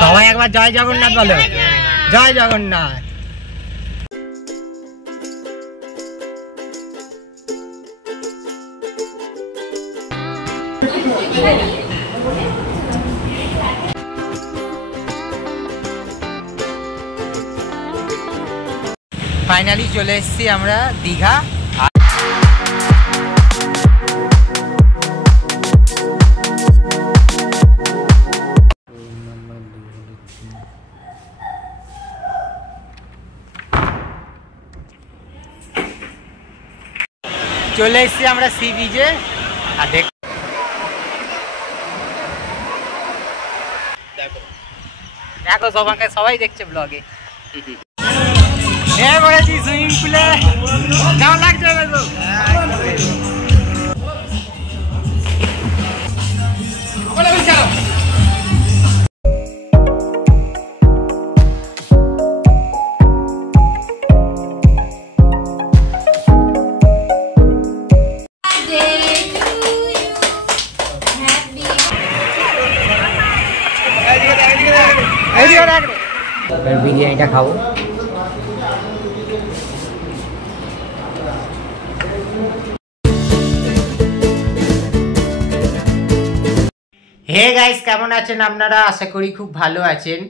সবাই একবার জয় জগন্নাথ বলো। জয় জগন্নাথ। ফাইনালি চলে এসেছি আমরা দীঘা। চলে এসেছি আমরা সি বিচে। আর দেখো সবাই দেখছে ব্লগে। সুইমিং পুলে কেমন লাগছে? বিরিয়ানিটা খাবো। হে গাইস, কেমন আছেন আপনারা? আশা করি খুব ভালো আছেন।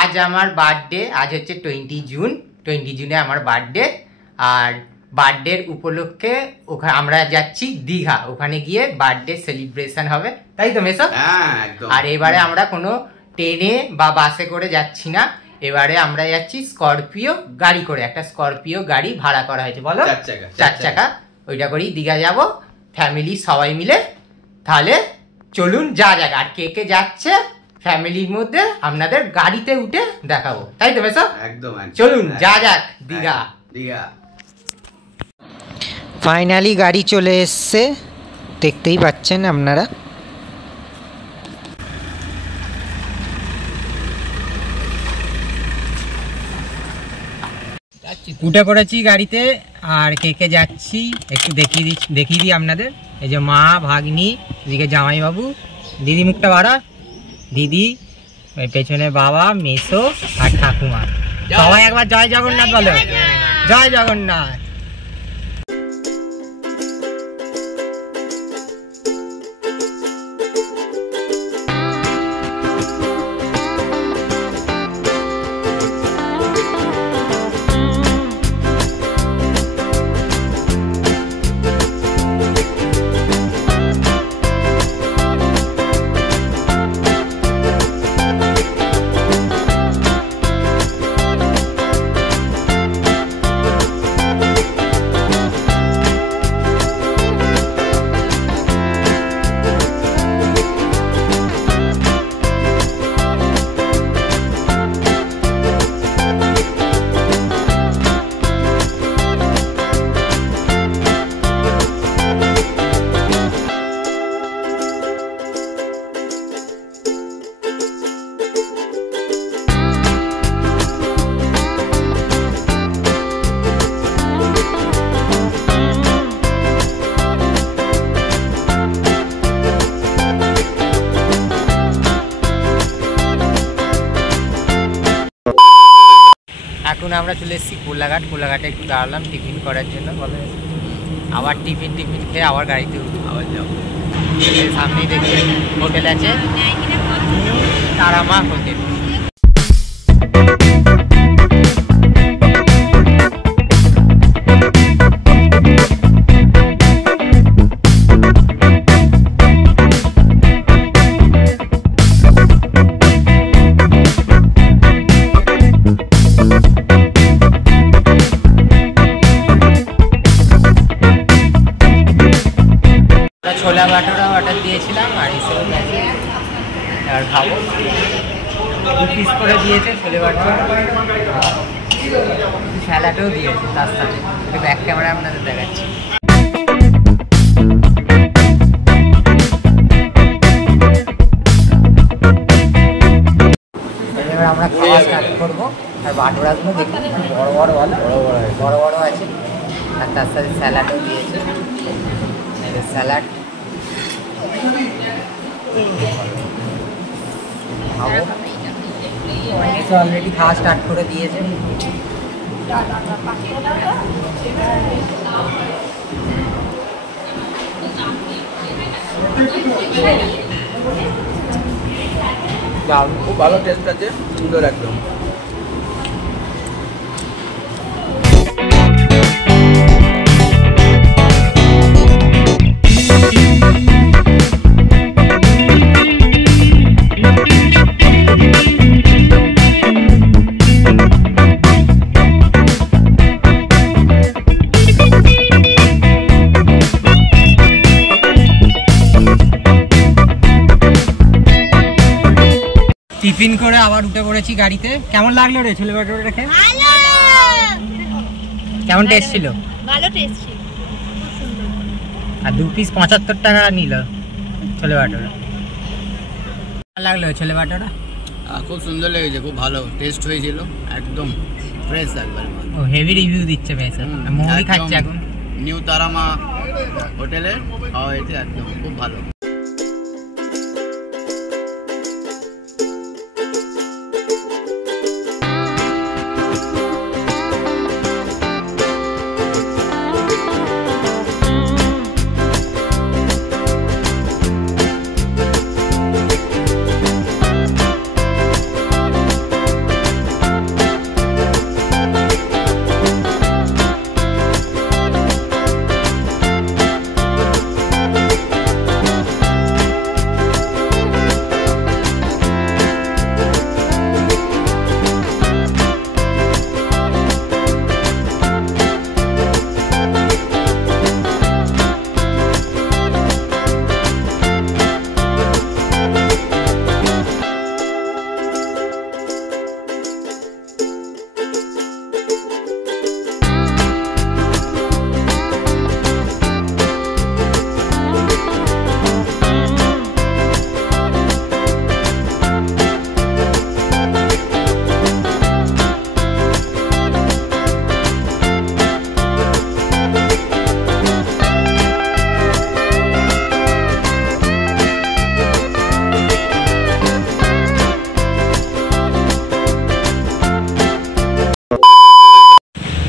আজ আমার বার্থডে। আজ হচ্ছে 20 জুন। 20 জুনে আমার বার্থডে। আর বার্থডের উপলক্ষে আমরা যাচ্ছি দীঘা। ওখানে গিয়ে বার্থডে সেলিব্রেশন হবে, তাই তো মেসো? আর এবারে আমরা কোনো ট্রেনে বা বাসে করে যাচ্ছি না। এবারে আমরা যাচ্ছি স্করপিও গাড়ি করে। একটা স্করপিও গাড়ি ভাড়া করা হয়েছে, বলো 4 চাকা। ওইটা করেই দীঘা যাব ফ্যামিলি সবাই মিলে। তাহলে চলুন যা যাক। আর কে কে যাচ্ছে ফ্যামিলির মধ্যে আপনাদের গাড়িতে উঠে দেখাবো, তাই তো মেসো? একদম। চলুন যা যাক দীঘা। ফাইনালি গাড়ি চলে এসছে, দেখতেই পাচ্ছেন আপনারা। উঠে পড়েছি গাড়িতে। আর কে কে যাচ্ছি একটু দেখিয়ে দিই আপনাদের। এই যে মা, ভাগ্নি, এদিকে জামাইবাবু, দিদি মুখটা বাড়া, দিদি, পেছনে বাবা, মেসো আর ঠাকুমা। সবাই একবার জয় জগন্নাথ বলো। জয় জগন্নাথ। এখন আমরা চলে এসেছি কোলাঘাট। কোলাঘাটে একটু দাঁড়ালাম টিফিন করার জন্য। বলে আবার টিফিন খেয়ে আবার গাড়িতে আবার যাবো। সামনেই দেখছি হোটেল আছে, তারামা হোটেল। ছোলা বাটোরা অর্ডার দিয়েছিলাম আর এসেও গেছে। আর খাবো 2 পিস করে দিয়েছে ছোলে বাটোরা, স্যালাডও দিয়েছে তার সাথে। ব্যাক ক্যামেরা আপনাদের দেখাচ্ছি। এবার আমরা খাওয়া স্টার্ট করবো। আর বাটোরাগুলো দেখুন বড় বড় আছে। আর তার সাথে স্যালাডও দিয়েছে। স্যালাড খাবো। অলরেডি খাওয়া স্টার্ট করে দিয়েছে। খুব ভালো টেস্ট আছে, সুন্দর একদম। টিফিন করে আবার উঠে পড়েছি গাড়িতে। কেমন লাগলো রে ছোলে ভাটোরা খেয়ে? ভালো। কেমন টেস্ট ছিল? ভালো টেস্ট ছিল। আর 2 পিস 75 টাকা নিল ছোলে ভাটোরা। কেমন লাগলো ছোলে ভাটোরা? খুব সুন্দর লেগেছে, খুব ভালো টেস্ট হয়েছিল, একদম ফ্রেশ একবার। ও হেভি রিভিউ দিচ্ছে ভাই স্যার। মোমোই খাচ্ছে এখন। নিউ তারামা হোটেলে খাওয়া হয়েছে, একদম খুব ভালো।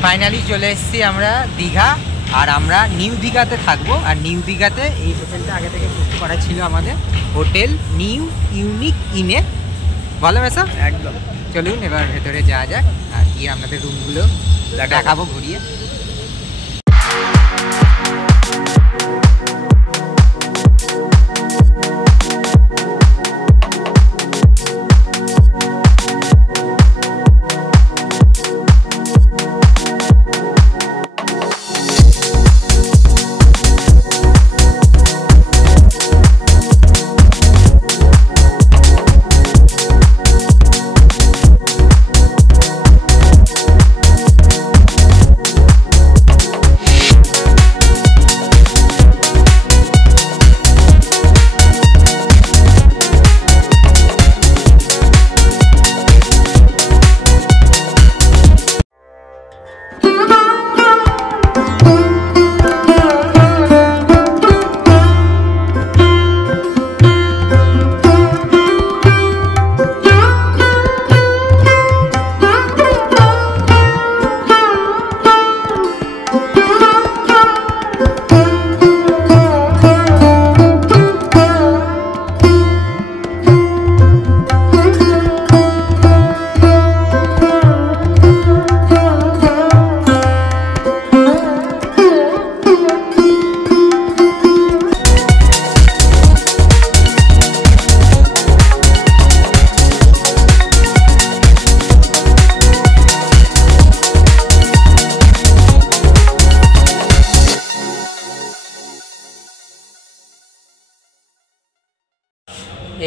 ফাইনালি চলে এসেছি আমরা দীঘা, আর আমরা নিউ দীঘাতে থাকবো। আর নিউ দীঘাতে এই হোটেলটা আগে থেকে বুক করা ছিল আমাদের, হোটেল নিউ ইউনিক ইনে। ভালো মেসা একদম। চলুন এবার ভেতরে যাওয়া যাক আর গিয়ে আপনাদের রুমগুলো দেখাবো ঘুরিয়ে।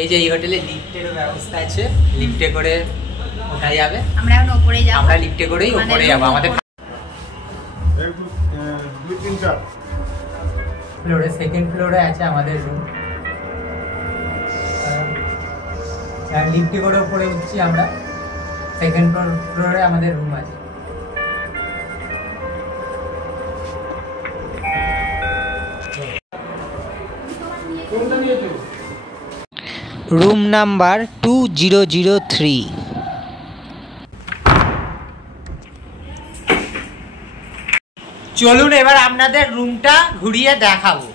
এই যে এই হোটেলে লিফটেরও ব্যবস্থা আছে, লিফটে করে ওঠা যাবে। আমরা এখন উপরে যাব, আমরা লিফটে করেই উপরে যাব। আমাদের ফ্লোরে সেকেন্ড ফ্লোরে আছে আমাদের রুম, আর লিফটে করে উপরে উঠছি আমরা। সেকেন্ড ফ্লোরে আমাদের রুম আছে। Room number 2003। চলুন এবার আপনাদের রুমটা ঘুরিয়ে দেখাবো।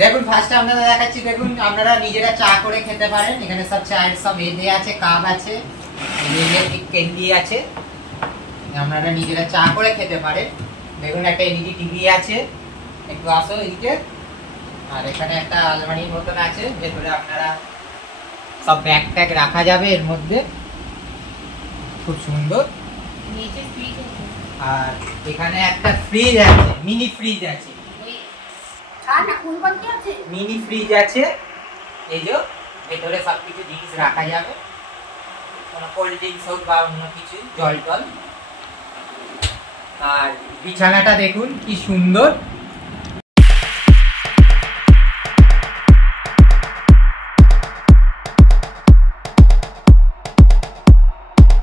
দেখুন ফার্স্টে আপনাদের দেখাচ্ছি। দেখুন আপনারা নিজেরা চা করে খেতে পারেন। এখানে সব চায়ের সব এনে আছে, কাপ আছে, ক্যান্ডি আছে, আপনারা নিজেরা চা করে খেতে পারেন। দেখুন একটা এলইডি টিভি আছে, একটু আসো এদিকে। আর এখানে একটা আলমারির মতন আছে, ভেতরে আপনারা সব ব্যাগ ট্যাগ রাখা যাবে এর মধ্যে, খুব সুন্দর। নিচে ফ্রিজ আছে। আর এখানে একটা ফ্রিজ আছে, মিনি ফ্রিজ আছে, আর না কোন কোনটি আছে? মিনি ফ্রিজ আছে। এই যে ভেতরে সব কিছু জিনিস রাখা যাবে, কোনো কোল্ড ড্রিঙ্কস হোক বা অন্য কিছু, জল টল। আর বিছানাটা দেখুন কি সুন্দর।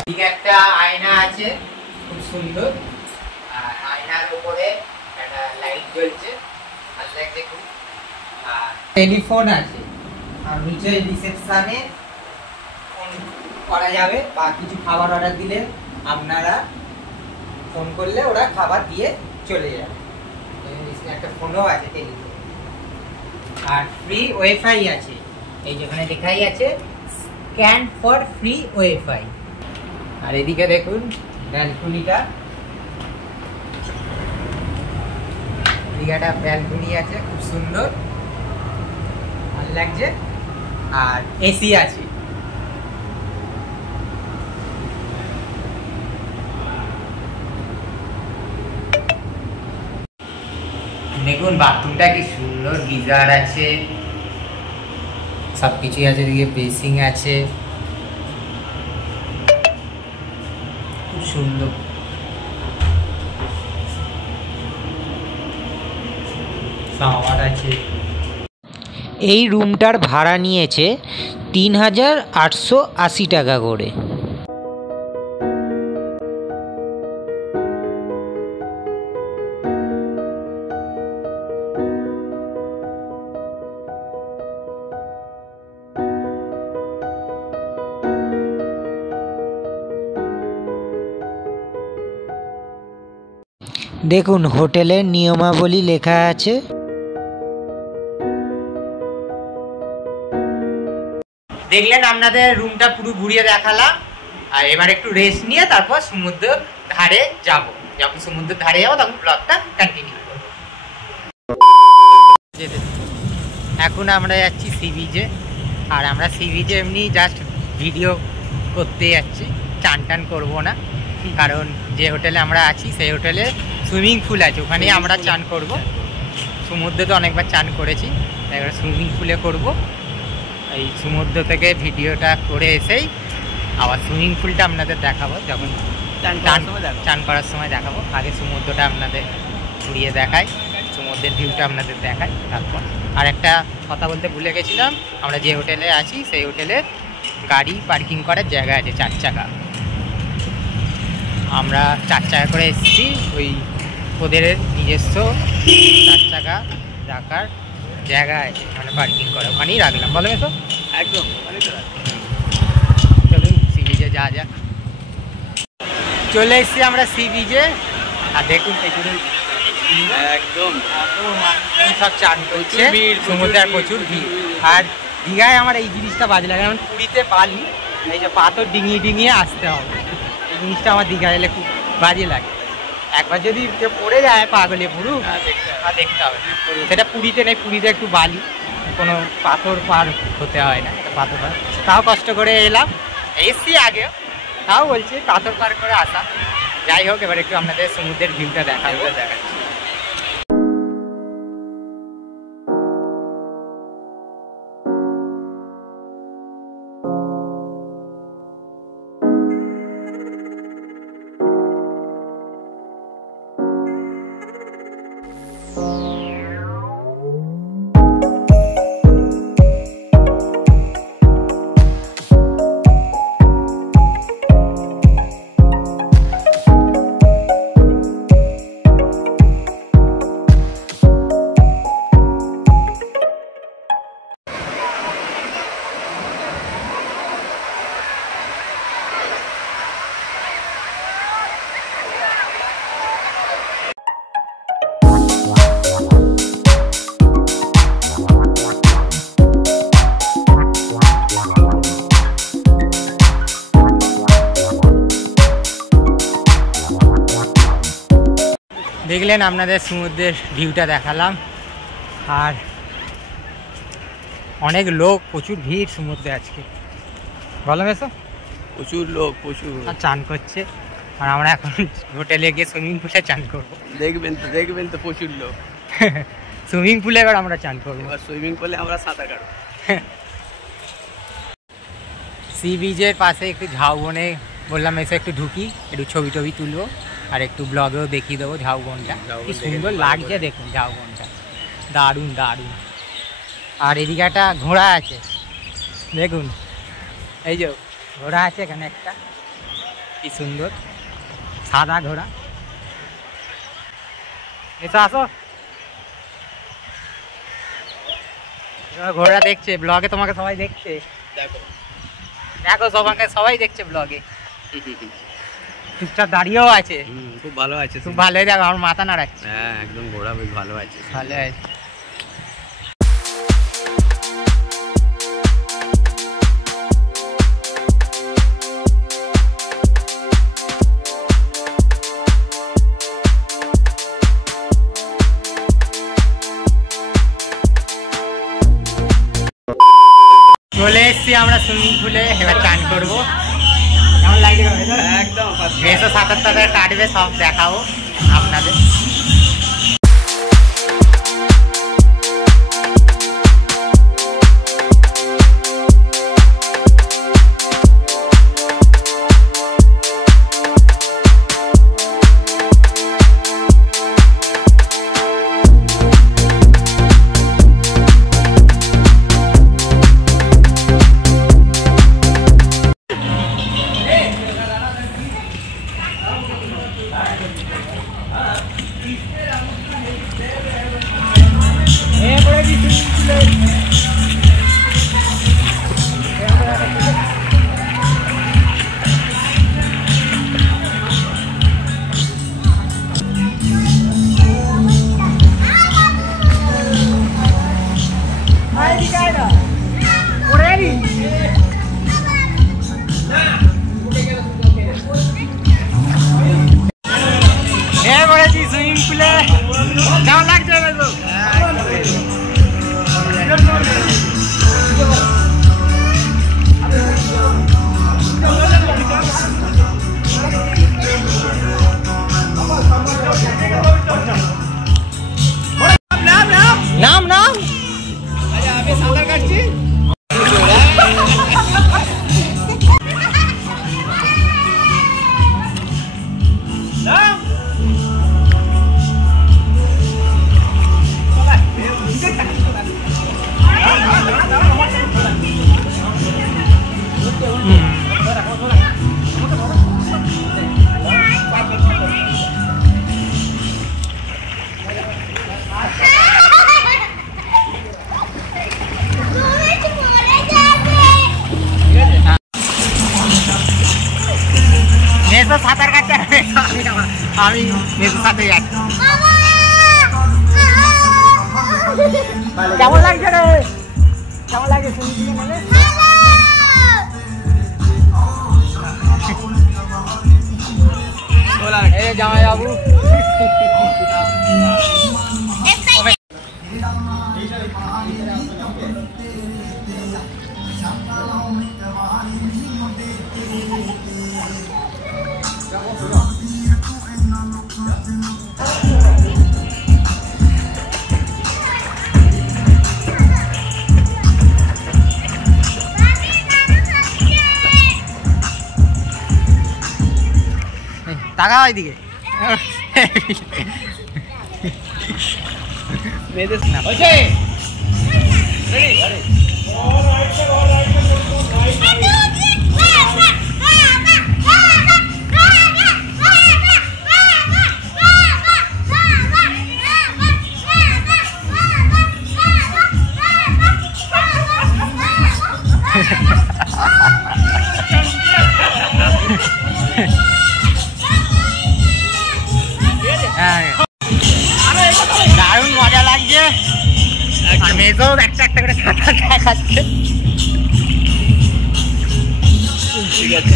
এদিকে একটা আয়না আছে, খুব সুন্দর। আর আয়নার উপরে একটা লাইট জ্বলছে, ভালো লাগছে খুব। আর টেলিফোন আছে, আর নিচে রিসেপশনে ফোন করা যাবে, বা কিছু খাবার অর্ডার দিলে আপনারা ফোন করলে ওরা খাবার দিয়ে চলে যাবে। একটা ফোনও আছে, টেলিফোন। আর ফ্রি ওয়াইফাই আছে, এই যেখানে লেখাই আছে স্ক্যান ফর ফ্রি ওয়াইফাই। আর এদিকে দেখুন ব্যালকনিটা, এদিকে ব্যালকনি আছে, খুব সুন্দর, ভালো লাগছে। আর এসি আছে। দেখুন বাথরুমটা কি সুন্দর, গিজার আছে, সবকিছুই আছে। এদিকে বেসিং আছে, খুব সুন্দর। শাওয়ার আছে। এই রুমটার ভাড়া নিয়েছে ৩,৮৮০ টাকা করে। দেখুন হোটেলের নিয়মাবলী লেখা আছে। দেখলেন আপনাদের রুমটা পুরো ঘুরিয়ে দেখালাম। আর এবার একটু রেস্ট নিয়ে তারপর সমুদ্র ধারে যাব। যখন সমুদ্র ধারে যাবো তখন ব্লগটা কন্টিনিউ করবো। এখন আমরা যাচ্ছি সি বিচে। আর আমরা সি বিচে এমনি জাস্ট ভিডিও করতে যাচ্ছি, চান টান করবো না। কারণ যে হোটেলে আমরা আছি সেই হোটেলে সুইমিং পুল আছে, ওখানেই আমরা চান করব। সমুদ্রে তো অনেকবার চান করেছি, এবার সুইমিং পুলে করব। এই সমুদ্র থেকে ভিডিওটা করে এসেই আবার সুইমিং পুলটা আপনাদের দেখাবো, যখন চান করার সময় দেখাবো। আগে সমুদ্রটা আপনাদের ঘুরিয়ে দেখাই, সমুদ্রের ভিউটা আপনাদের দেখাই। তারপর আর একটা কথা বলতে ভুলে গেছিলাম, আমরা যে হোটেলে আছি সেই হোটেলে গাড়ি পার্কিং করার জায়গা আছে, 4 চাকা। আমরা 4 চাকা করে এসেছি, ওই ওদের নিজস্ব 4 চাকা রাখার জায়গা আছে, মানে পার্কিং করা, ওখানেই রাখলাম। বলো তো একদম চলুন সি বিচে যা যাক। চলে এসেছি আমরা সি বিচে। আর দেখুন একদম সব চান করছে, সমুদ্রে প্রচুর ভিড়। আর দীঘায় আমার এই জিনিসটা বাজে লাগে, কারণ পুরীতে বালি, এই যে পাথর ডিঙিয়ে ডিঙিয়ে আসতে হবে। এই জিনিসটা আমার দীঘায় এলে খুব বাজে লাগে। একবার যদি কেউ পড়ে যায় পাগলে পুরো, আর দেখতে হবে। সেটা পুরীতে নেই, পুরীতে একটু বালি, কোনো পাথর পার হতে হয় না, পাথর পার। তাও কষ্ট করে এলাম, এসছি আগে, তাও বলছি পাথর পার করে আসা। যাই হোক, এবার একটু আপনাদের সমুদ্রের ভিউটা দেখাবো। দেখলেন আপনাদের সমুদ্রের ভিউটা দেখালাম। আর অনেক লোক, প্রচুর ভিড় সমুদ্রে আজকে, বলো মেসো? প্রচুর লোক, প্রচুর। আর চান করছে, আর আমরা এখন হোটেলে গিয়ে সুইমিং পুলে চান করবো। দেখবেন তো প্রচুর লোক। সুইমিং পুলে এবার আমরা চান করবো। এবার সুইমিং পুলে আমরা সাঁতার কাটবো। সি বিচের পাশে একটু ঝাউবনে বললাম এসে একটু ঢুকি, একটু ছবি টবি তুলবো, আর একটু ব্লগেও দেখিয়ে দেবো ঝাউবনটা কি সুন্দর লাগছে। দেখুন ঝাউবনটা দারুণ দারুণ। আর এদিকে একটা ঘোড়া আছে, দেখুন এই যে ঘোড়া আছে এখানে একটা, কি সুন্দর সাদা ঘোড়া। এসো আসো, ঘোড়া দেখছে ব্লগে, তোমাকে সবাই দেখছে। দেখো দেখো তোমাকে সবাই দেখছে ব্লগে, চুপচাপ দাঁড়িয়েও আছে। খুব ভালো আছে, খুব ভালোই। দেখো আমার মাথা নাড়াচ্ছে। হ্যাঁ একদম ঘোড়া বেশ ভালো আছে, ভালো আছে। চলে এসছি আমরা সুইমিং পুলে, এবার চান করবো। কেমন লাগছে? একদম মেসো সাঁতার টাতার কাটবে, সব দেখাবো আপনাদের। সুইমিং পুলে কেমন লাগছে? নাম নাম আমি সাঁতার কাটছি। মেসো সাঁতার কাটছে, আমি মেসোর সাথে যাচ্ছি। কেমন লাগছে রে? কেমন লাগছে সুইমিং পুলে? জামাই বাবু টাকা ওইদিকে দারুণ মজা লাগছে। আর মেয়েও একটা একটা করে সাঁতার দেখাচ্ছে। ঠিক আছে।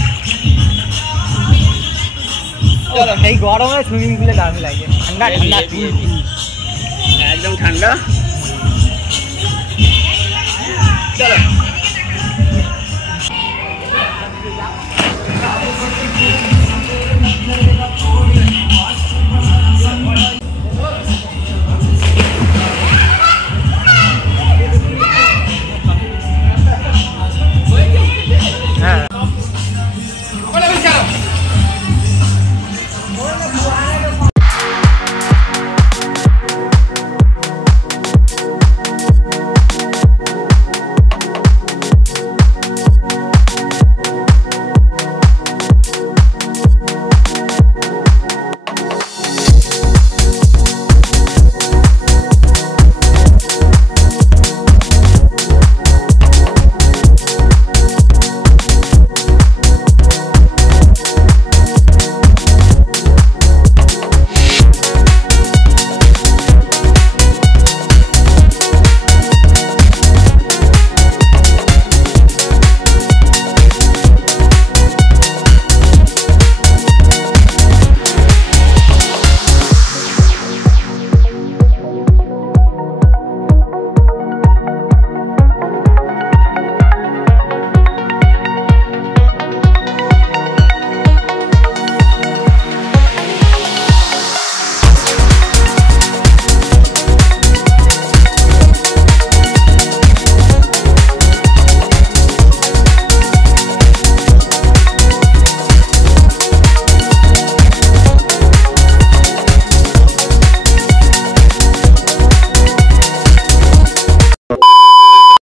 এই গরমে সুইমিং পুলে দারুণ লাগে, ঠান্ডা ঠান্ডা একদম ঠান্ডা। চলো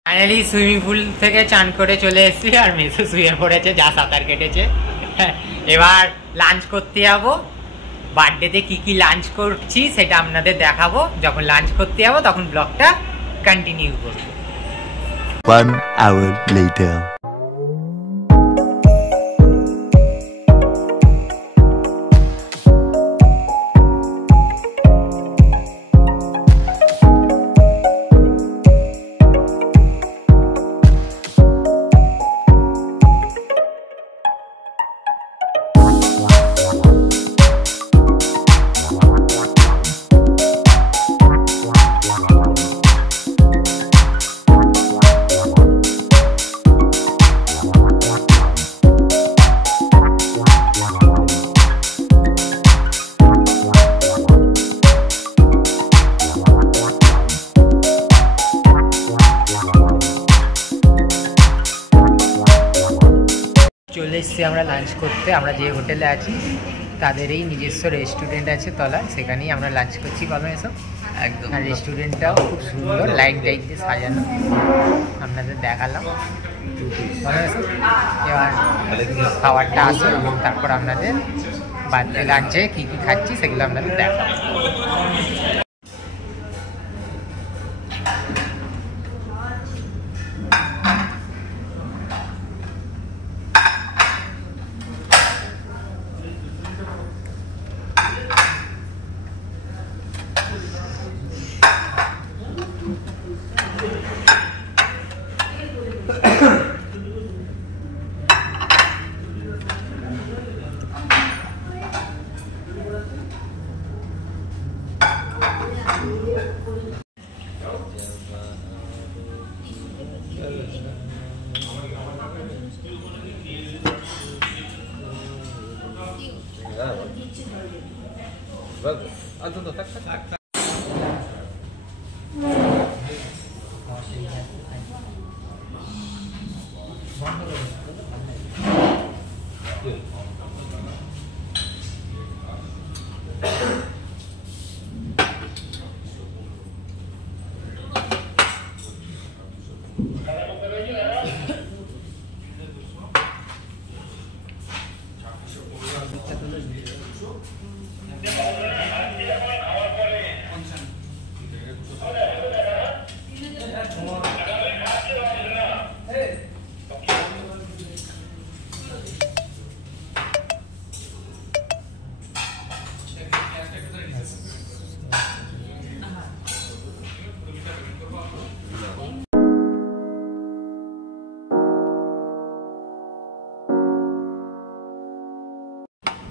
ফাইনালি সুইমিং পুল থেকে চান করে চলে এসেছি, আর মেসো শুয়ে পড়েছে, যা সাঁতার কেটেছে। এবার লাঞ্চ করতে যাবো। বার্থডেতে কি কি লাঞ্চ করছি সেটা আপনাদের দেখাবো। যখন লাঞ্চ করতে যাবো তখন ব্লগটা কন্টিনিউ করবো। 1 hour later. চলে এসেছি আমরা লাঞ্চ করতে। আমরা যে হোটেলে আছি তাদেরই নিজস্ব রেস্টুরেন্ট আছে তলায়, সেখানেই আমরা লাঞ্চ করছি। বলো এসব একদম। আর রেস্টুরেন্টটাও খুব সুন্দর, লাইট টাইট দিয়ে সাজানো, আপনাদের দেখালাম। বলো এসব। এবার খাবারটা আসলো, তারপর আপনাদের বার্থডে লাঞ্চে কী কী খাচ্ছি সেগুলো আপনাদের দেখাবো।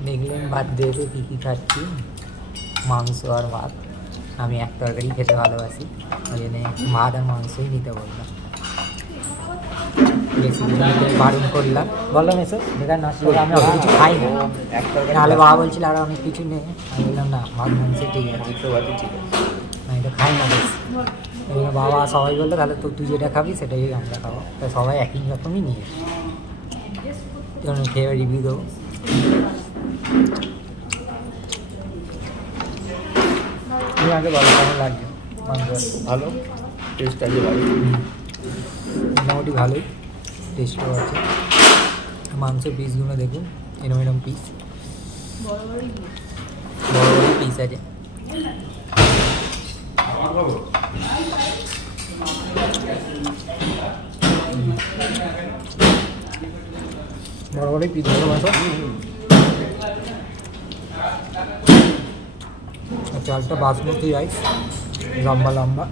দেখলেন ভাত দিয়ে কী কী খাচ্ছি, মাংস আর ভাত। আমি এক তরকারি খেতে ভালোবাসি, ওই জন্য ভাত আর মাংসই নিতে বললাম, বেশি নিতে বারণ করলাম। বললাম এসো বেকার নষ্ট করে, আমি অত কিছু খাই না, নাহলে বাবা বলছিল আরও অনেক কিছু নেই। আমি বললাম না, ভাত মাংস ঠিক আছে, ঠিক আছে, আমি তো খাই না বেশি। বাবা সবাই বললো তাহলে তো তুই যেটা খাবি সেটাই আমরা খাবো, তাই সবাই একই রকমই নিয়ে খেয়ে রিভিউ দেবো। তুমি আগে বলো কেমন লাগছে মাংস? ভালো টেস্ট আছে, ভালো মোটামুটি ভালোই টেস্টও আছে। মাংস পিসগুলো দেখুন, এরম এরম পিস, বড় বড় পিস আছে। বড় বড় পিস, বড় মাংস। চালটা বাসমতি রাইস, লম্বা লম্বা।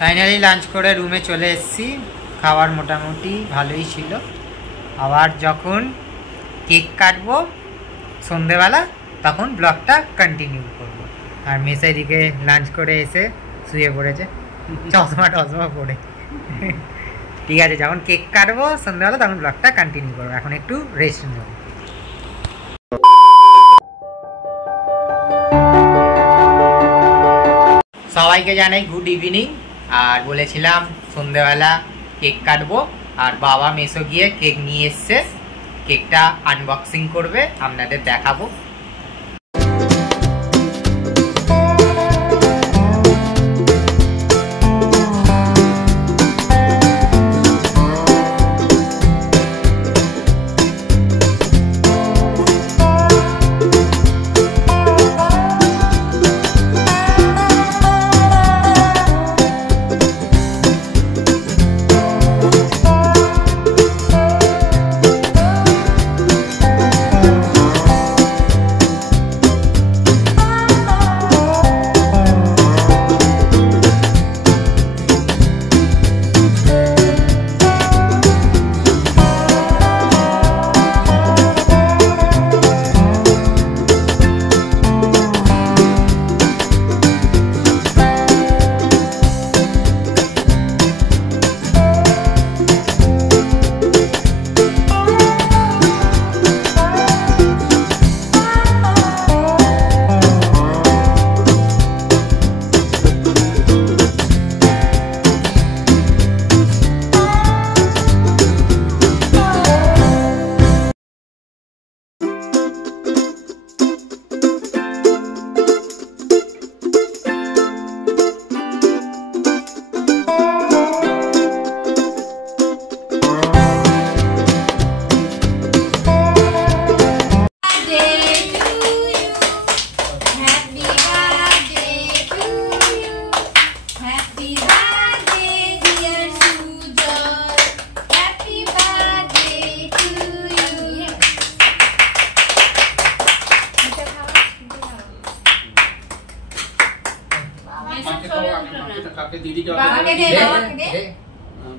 ফাইনালি লাঞ্চ করে রুমে চলে এসেছি। খাবার মোটামুটি ভালোই ছিল। আবার যখন কেক কাটবো সন্ধেবেলা তখন ব্লগটা কন্টিনিউ করব। আর মেসে দিকে লাঞ্চ করে এসে শুয়ে পড়েছে চশমা টশমা পরে। ঠিক আছে, যখন কেক কাটবো সন্ধেবেলা তখন ব্লগটা কন্টিনিউ করবো। এখন একটু রেস্ট নেব। সবাইকে জানাই গুড ইভিনিং। আর বলেছিলাম সন্ধেবেলা কেক কাটবো, আর বাবা মেসো গিয়ে কেক নিয়ে এসছে, কেকটা আনবক্সিং করবে, আপনাদের দেখাবো।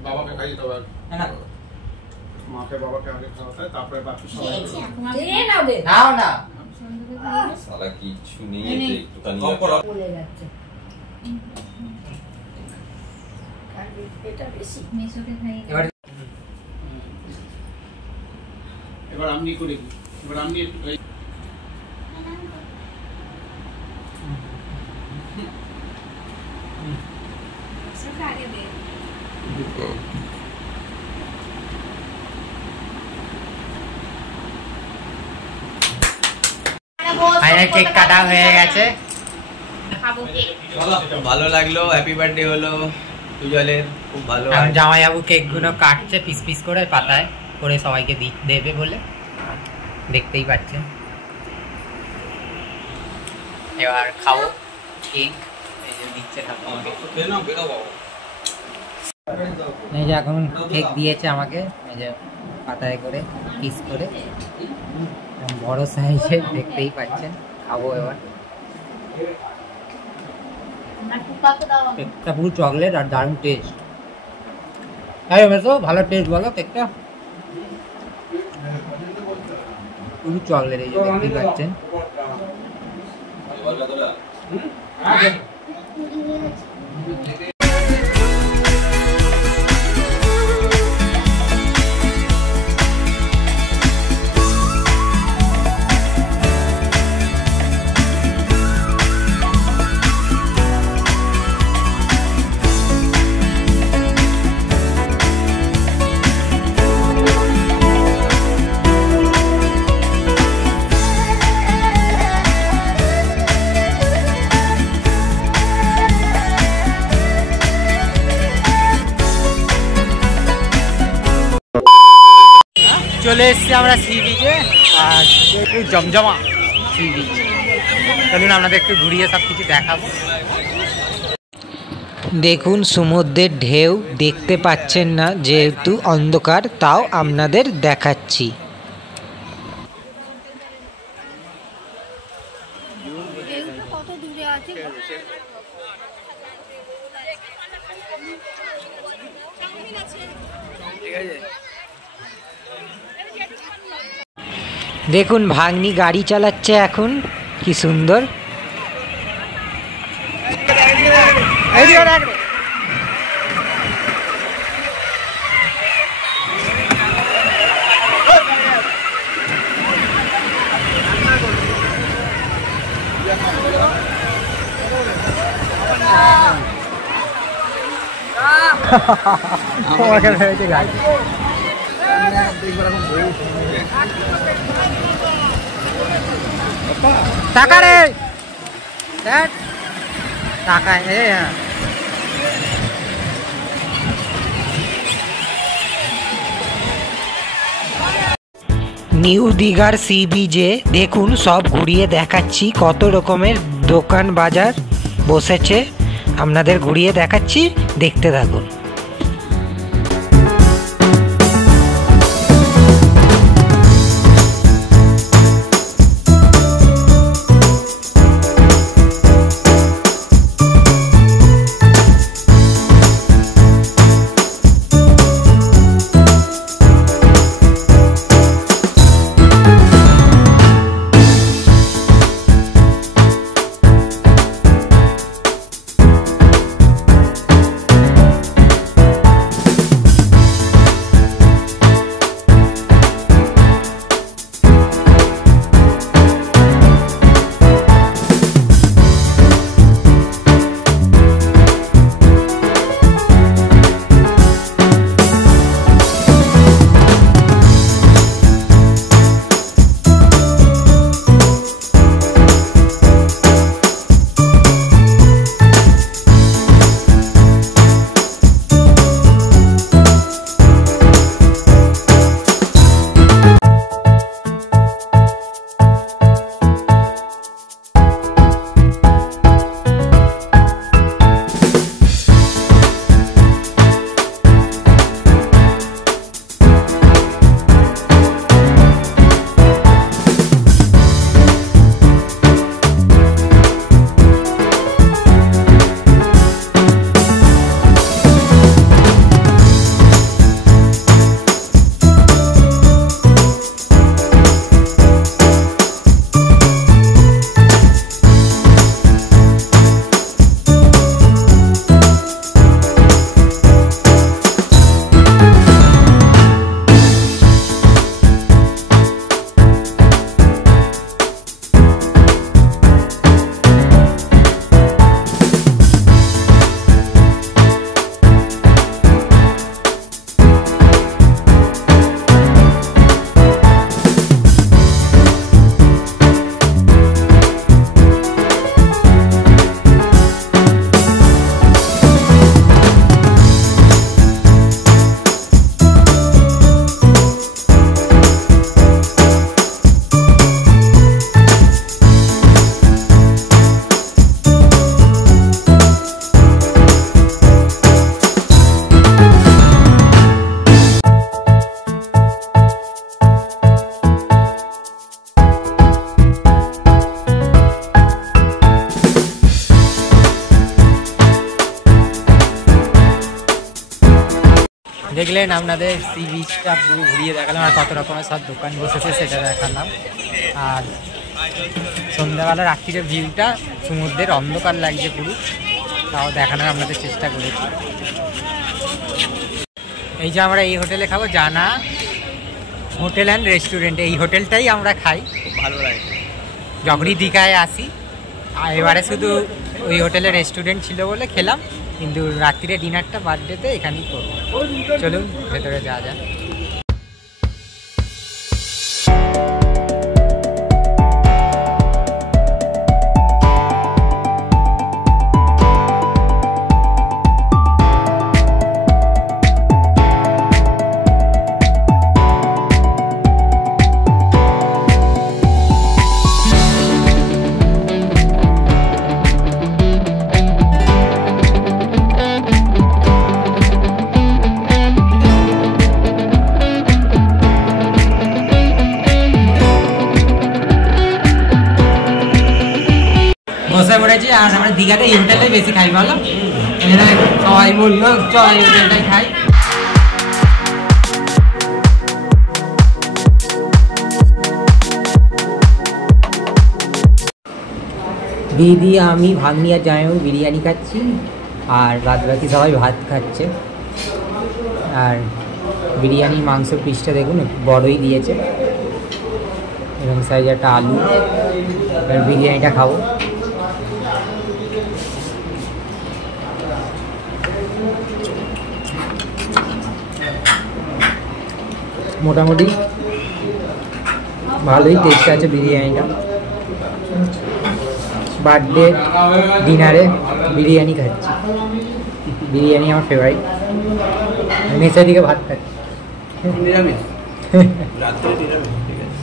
বাবাকে খাইয়ে দেবো, মাকে বাবাকে আগে খাওয়াতে হয়, তারপরে বাকি সবাই নাও না সালা কিছু নেই, একটুখানি বলে যাচ্ছে এটা বেশি মেসোকে খাইয়ে। এবার আমি করি, এবার আমি আগে দে আমাদের কেক কাটা হয়ে গেছে। ভালো লাগলো, হ্যাপি বার্থডে হলো উজ্জ্বলের, খুব ভালো। জামাইবাবু কেক গুলো কাটছে পিস পিস করে পাতায় করে সবাইকে দেবে বলে, দেখতেই পাচ্ছেন। এবার খাবো কেক, এই যে দিচ্ছে আমাকে। এই যে এখন কেক দিয়েছে আমাকে, এই যে পাতায় করে পিস করে বড় সাইজের, দেখতেই পাচ্ছেন। খাবো এবার। কেকটা পুরো চকলেট আর দারুণ টেস্ট। ভালো টেস্ট বলো কেকটা, পুরো চকলেট, এই যে দেখতেই পাচ্ছেন। চলে এসছি আমরা সি বিচে, আর একটু জমজমা সি বিচ। চলুন আপনাদের একটু ঘুরিয়ে সব কিছু দেখাবো। দেখুন সমুদ্রের ঢেউ, দেখতে পাচ্ছেন না যেহেতু অন্ধকার, তাও আপনাদের দেখাচ্ছি। কত দূরে আছে? দেখুন ভাগ্নি গাড়ি চালাচ্ছে এখন, কি সুন্দর। টাকা রে টাকা, নিউ দীঘার সি বিচে দেখুন সব ঘুরিয়ে দেখাচ্ছি, কত রকমের দোকান বাজার বসেছে, আপনাদের ঘুরিয়ে দেখাচ্ছি, দেখতে থাকুন। এলেন আপনাদের সি বিচটা পুরো ঘুরিয়ে দেখালাম, আর কত রকমের সব দোকান বসেছে সেটা দেখালাম। আর সন্ধ্যাবেলা রাত্রির ভিউটা সমুদ্রের অন্ধকার লাগছে পুরো, তাও দেখানোর আপনাদের চেষ্টা করেছি। এই যে আমরা এই হোটেলে খাবো, জানা হোটেল অ্যান্ড রেস্টুরেন্ট, এই হোটেলটাই আমরা খাই, খুব ভালো লাগে যখনই দীঘায় আসি। আর এবারে শুধু ওই হোটেলে রেস্টুরেন্ট ছিল বলে খেলাম, কিন্তু রাত্রিরে ডিনারটা বার্থডেতে এখানেই করবো। চলুন ভেতরে যাওয়া যাক। বসে পড়েছি, আর আমরা দীঘাতে এই হোটেলটাই বেশি খাই, বলো এখানে সবাই বললো চল এই হোটেলটাই খাই। দিদি, আমি ভাগ্নি আর জামাইবাবু বিরিয়ানি খাচ্ছি, আর বাদ বাকি সবাই ভাত খাচ্ছে। আর বিরিয়ানির মাংস পিসটা দেখুন বড়ই দিয়েছে, এবং সাইজ একটা আলু। এবার বিরিয়ানিটা খাবো। মোটামুটি ভালোই টেস্ট আছে বিরিয়ানিটা। বার্থডে ডিনারে বিরিয়ানি খাচ্ছি, বিরিয়ানি আমার ফেভারিট। মেসের দিকে ভাত খাচ্ছি। নিরামিষ রাত্রে নিরামিষ, ঠিক আছে।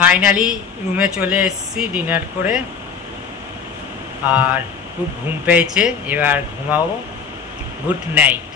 ফাইনালি রুমে চলে এসেছি ডিনার করে, আর খুব ঘুম পেয়েছে, এবার ঘুমাবো। Good night.